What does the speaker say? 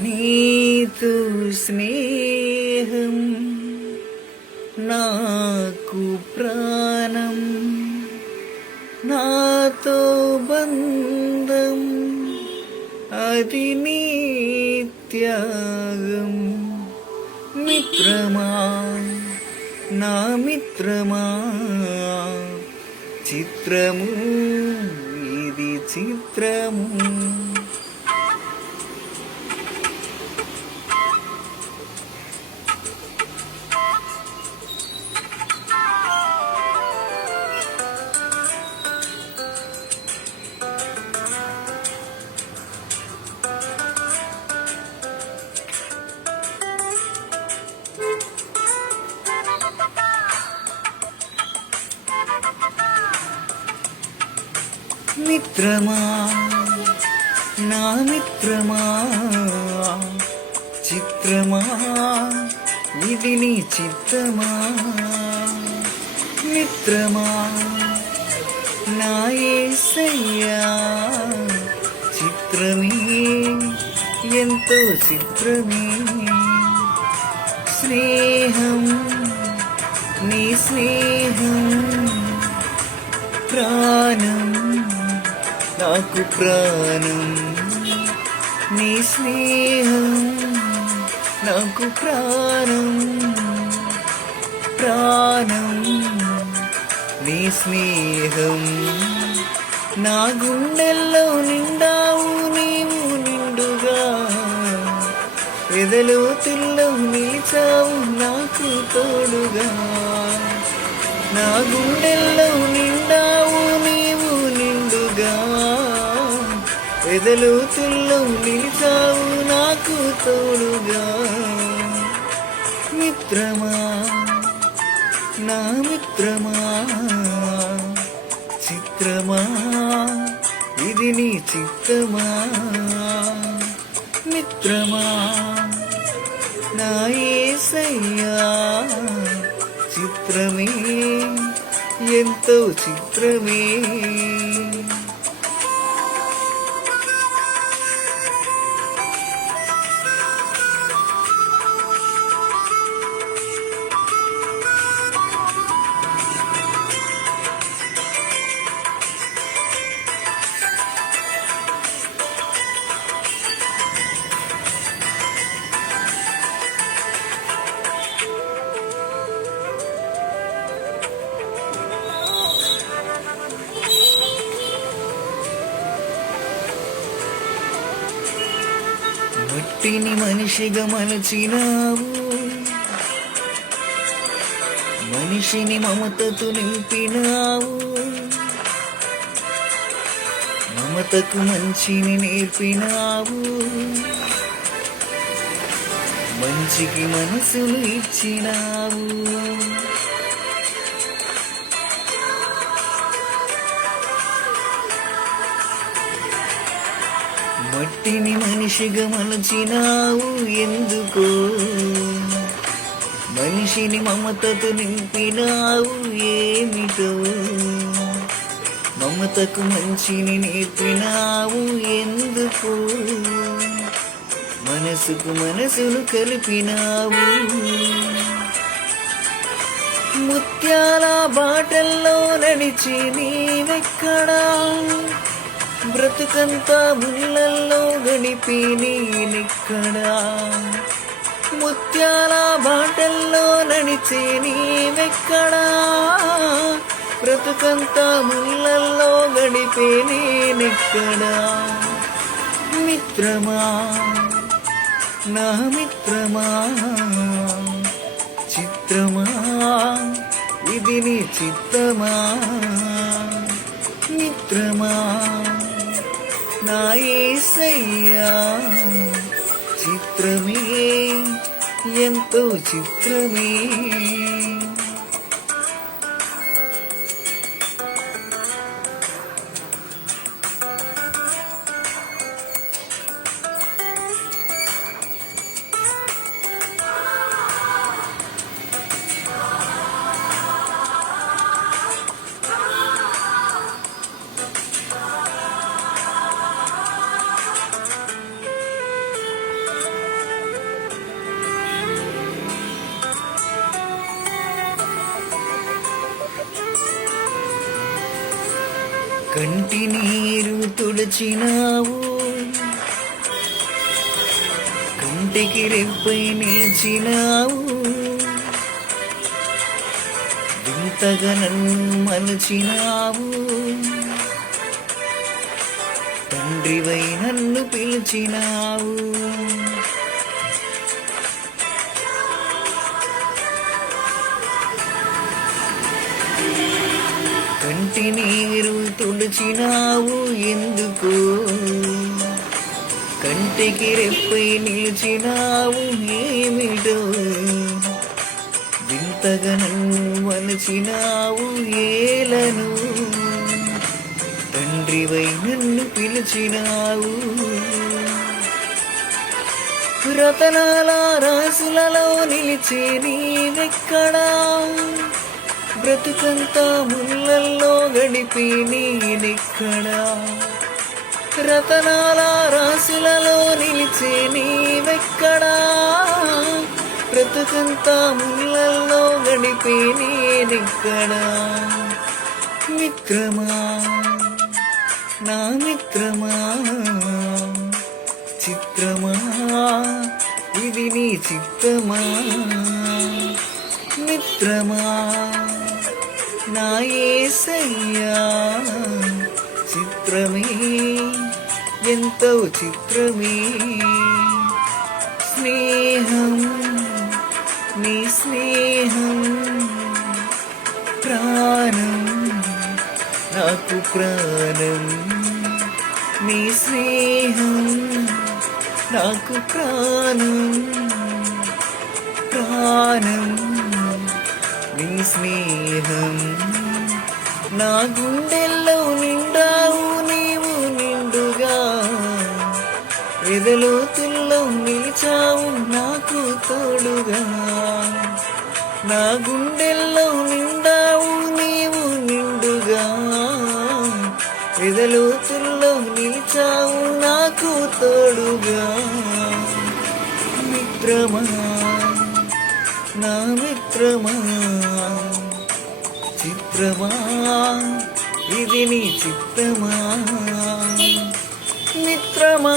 నీతో స్నేహం నాకు ప్రాణం, నాతో బంధం అది నీ త్యాగం. మిత్రమా నా మిత్రమా, చిత్రము ఇది చిత్రము. మిత్రమా నా మిత్రమా, చిత్రమా ఇది నీ చిత్తమా. మిత్రమా నా యేసయ్యా, చిత్రమే ఎంతో చిత్రమే. స్నేహం నీ స్నేహం ప్రాణం నాకు ప్రాణం, నీ స్నేహం నాకు ప్రాణం, ప్రాణం నీ స్నేహం. నా గుండెల్లో నిండావు నీవు నిండుగా, ఎదలోతుల్లో నిలిచావు నాకు తోడుగా. నా గుండెల్లో నిండావు నీవు నిండుగా, ఎదలోతుల్లో నిలిచావు నాకు తోడుగా. మిత్రమా నా మిత్రమా, చిత్రమా ఇది నీ చిత్తమా. మిత్రమా నా యేసయ్యా, చిత్రమే ఎంతో చిత్రమే. మట్టిని మనిషిగా మలచినావు, మనిషిని మమతతో నింపినావు. మమతకు మంచిని నేర్పినావు, మంచికి మనసును ఇచ్చినావు. మట్టిని మనిషిగా మలచినావు ఎందుకో, మనిషిని మమతతో నింపినావు ఏమిటో. మమతకు మంచిని నేర్పినావు ఎందుకో, మనసుకు మనసును కలిపినావు. ముత్యాల బాటల్లో నడిచి నీవెక్కడా, బ్రతుకంతా ముళ్ళల్లో గడిపి నేనెక్కడా. ముత్యాల బాటల్లో నడిచి నీవెక్కడా, బ్రతుకంతా ముళ్ళల్లో గడిపి నేనెక్కడా. మిత్రమా నా మిత్రమా, చిత్రమా ఇది నీ చిత్తమా. మిత్రమా నా యేసయ్యా, చిత్రమే ఎంతో చిత్రమే. కంటి నీరు తుడిచినావు, కంటికి రెప్పై నిలిచినావు, వింతగా నన్ను మలచినావు, తండ్రివై నన్ను పిలిచినావు. కంటి నీరు తుడిచినావు ఎందుకు, కంటికి రెప్పై నిలిచినావు ఏమిటో, వింతగా నన్ను వలచినావు ఏలను, తండ్రివై నన్ను పిలిచినావు. రతనాల రాసులలో నిలిచే నీవెక్కడా, బ్రతుకంతా ముళ్ళల్లో గడిపి నేనెక్కడా, రతనాల రాసులలో నిలిచే నీవెక్కడా, బ్రతుకంతా ముళ్ళల్లో గడిపి నేనెక్కడా. మిత్రమా నా మిత్రమా, చిత్రమా ఇది నీ చిత్తమా, మిత్రమా నా యేసయ్యా, చిత్రమే ఎంతో చిత్రమే, స్నేహం నీ స్నేహం, ప్రాణం నాకు ప్రాణం, నీ స్నేహం నాకు ప్రాణం, ప్రాణం నీ స్నేహం. నా గుండెల్లో నిండావు నీవు నిండుగా, ఎదలోతుల్లో నిలిచావు నాకు తోడుగా, నా గుండెల్లో నిండావు నీవు నిండుగా, ఎదలోతుల్లో నిలిచావు నాకు తోడుగా. మిత్రమా నా మిత్రమా, చిత్రమా ఇది నీ చిత్తమా, మిత్రమా.